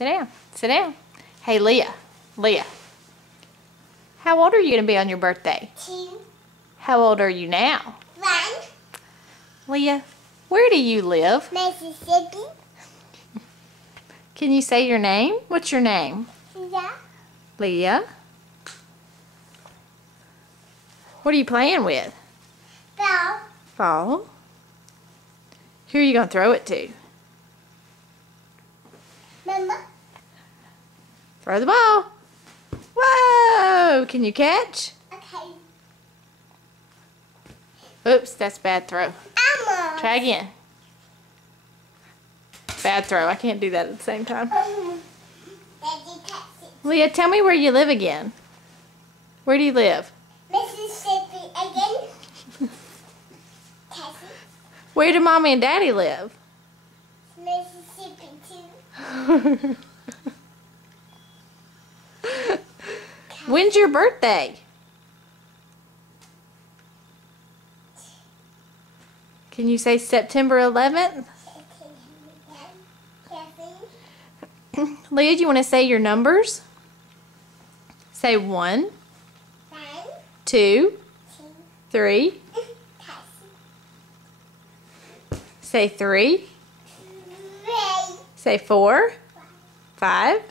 Sit down. Sit down. Hey, Leah. Leah. How old are you going to be on your birthday? 2. How old are you now? 1. Leah, where do you live? Mississippi. Can you say your name? What's your name? Yeah. Leah. What are you playing with? Ball. Ball. Who are you going to throw it to? Mama. Throw the ball. Whoa! Can you catch? Okay. Oops, that's a bad throw. Mama. Try again. Bad throw. I can't do that at the same time. Daddy catch it. Leah, tell me where you live again. Where do you live? Mississippi again. Catch it. Where do Mommy and Daddy live? Mississippi too. When's your birthday? Can you say September 11th? Leah, do you want to say your numbers? Say 1, 2, 3. Say 3. Say 4, 5,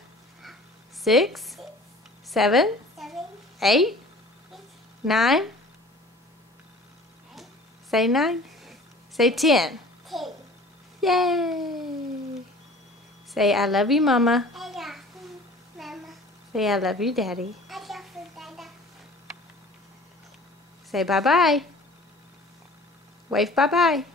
6, 7, 8, 9. Say 9. Say 10. Yay! Say I love you, Mama. Say I love you, Daddy. Say bye-bye. Wave bye-bye.